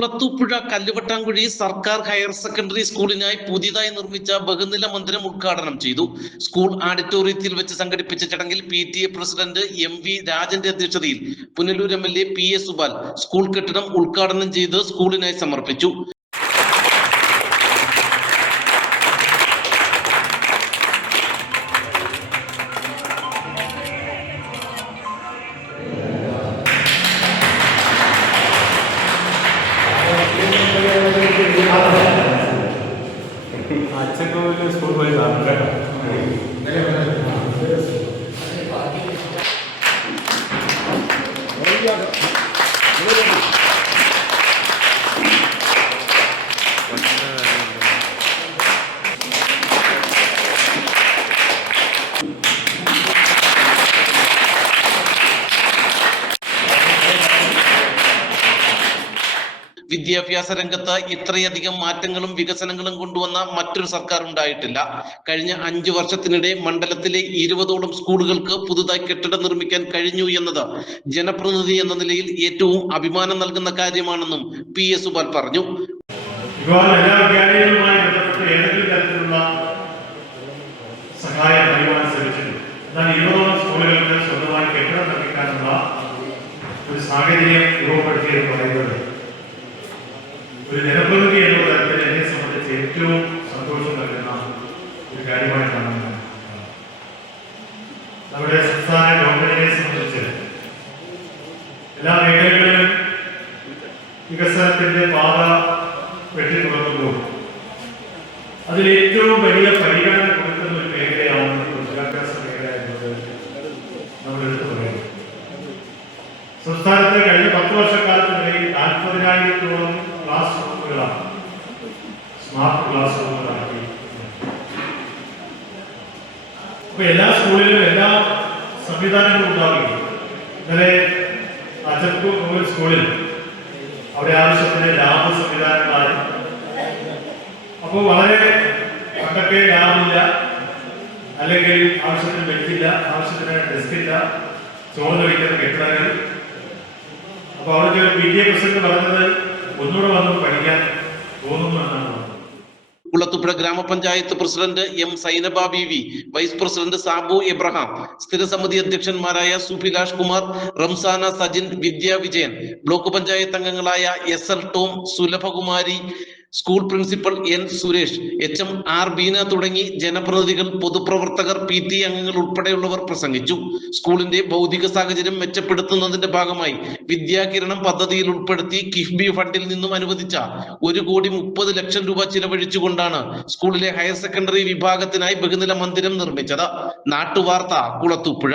കുളത്തൂപ്പുഴ കല്ലുവട്ടാംകുഴി സർക്കാർ higher secondary സ്കൂളിനായി പുതിയതായി നിർമ്മിച്ച ബഹുനില മന്ദിരം ഉദ്ഘാടനം ചെയ്തു. സ്കൂൾ ഓഡിറ്റോറിയത്തിൽ വെച്ച് സംഘടിപ്പിച്ച ചടങ്ങിൽ PTA പ്രസിഡന്റ് MV രാജന്റെ അധ്യക്ഷതയിൽ Punalur MLA PA Subal school കെട്ടിടം ഉദ്ഘാടനം ചെയ്ത് സ്കൂളിനായി സമർപ്പിച്ചു. स्कूल वाले വിദ്യാഭ്യാസ രംഗത്ത് ഇത്രയധികം മാറ്റങ്ങളും വികസനങ്ങളും കൊണ്ടുവന്ന മറ്റൊരു സർക്കാർ ഉണ്ടായിട്ടില്ല. കഴിഞ്ഞ 5 വർഷത്തിനിടെ മണ്ഡലത്തിലെ 20ഓളം സ്കൂളുകൾക്ക് പുതുതായി കെട്ടിടം നിർമ്മിക്കാൻ കഴിഞ്ഞു എന്നത് ജനപ്രതിനിധി എന്ന നിലയിൽ ഏറ്റവും അഭിമാനം നൽകുന്ന കാര്യമാണെന്നും PA സുബാൽ പറഞ്ഞു. ഒരു ജനപ്രതിനിധി എന്ന തരത്തിൽ എന്നെ സംബന്ധിച്ച് ഏറ്റവും സന്തോഷം നൽകുന്ന ഒരു കാര്യമായിട്ടാണ് നമ്മുടെ സംസ്ഥാന ഗവൺമെന്റിനെ സംബന്ധിച്ച് എല്ലാ മേഖലകളിലും വികസനത്തിന്റെ പാത വെട്ടി തുറക്കുമ്പോൾ അതിൽ ഏറ്റവും വലിയ പരിഗണന കൊടുക്കുന്ന ഒരു മേഖലയാണ് വിദ്യാഭ്യാസ മേഖല എന്നത് നമ്മൾ എടുത്തു പറയുന്നത്. സംസ്ഥാനത്ത് കഴിഞ്ഞ 10 വർഷക്കാലത്തിനിടയിൽ 40,000-ഓളം ക്ലാസ് റൂമുകളാണ് സ്മാർട്ട് ക്ലാസ് റൂമുകളാക്കി. അപ്പൊ എല്ലാ സ്കൂളിലും എല്ലാ സംവിധാനങ്ങളും ഉണ്ടാവുകയും ഇന്നലെ അച്ചൻകൂർ സ്കൂളിൽ അവിടെ ആവശ്യത്തിന് ലാബ് സംവിധാനങ്ങളായി. അപ്പോൾ വളരെ പണ്ടൊക്കെ ലാബില്ല, അല്ലെങ്കിൽ ആവശ്യത്തിന് ബെഞ്ചില്ല, ആവശ്യത്തിന് ഡെസ്കില്ല, ചോർന്ന് വയ്ക്കുന്ന കെട്ടിടങ്ങൾ. അപ്പൊ അവിടെ PTA പ്രസിഡന്റ് പറഞ്ഞത് ഒന്നുകൂടെ വന്ന് പഠിക്കാൻ തോന്നുന്നു എന്നാണ്. Kulathupuzha Grama Panchayat president M Sainaba BV, vice president Sabu Abraham, സ്ഥിരസമിതി അധ്യക്ഷന്മാരായ സുഭിലാഷ് കുമാർ, റംസാന സജിൻ, വിദ്യാ വിജയൻ, ബ്ലോക്ക് പഞ്ചായത്ത് അംഗങ്ങളായ SL Tom, Sulabhakumari, school principal N Suresh, HM R Beena തുടങ്ങി ജനപ്രതിനിധികൾ, പൊതുപ്രവർത്തകർ, PTA അംഗങ്ങൾ ഉൾപ്പെടെയുള്ളവർ പ്രസംഗിച്ചു. സ്കൂളിന്റെ ഭൗതിക സാഹചര്യം മെച്ചപ്പെടുത്തുന്നതിന്റെ ഭാഗമായി വിദ്യാകിരണം പദ്ധതിയിൽ ഉൾപ്പെടുത്തി കിഫ്ബി ഫണ്ടിൽ നിന്നും അനുവദിച്ച 1,30,00,000 രൂപ ചിലവഴിച്ചുകൊണ്ടാണ് സ്കൂളിലെ ഹയർ സെക്കൻഡറി വിഭാഗത്തിനായി ബഹുനില മന്ദിരം നിർമ്മിച്ചത്. നാട്ടുവാർത്ത, കുളത്തൂപ്പുഴ.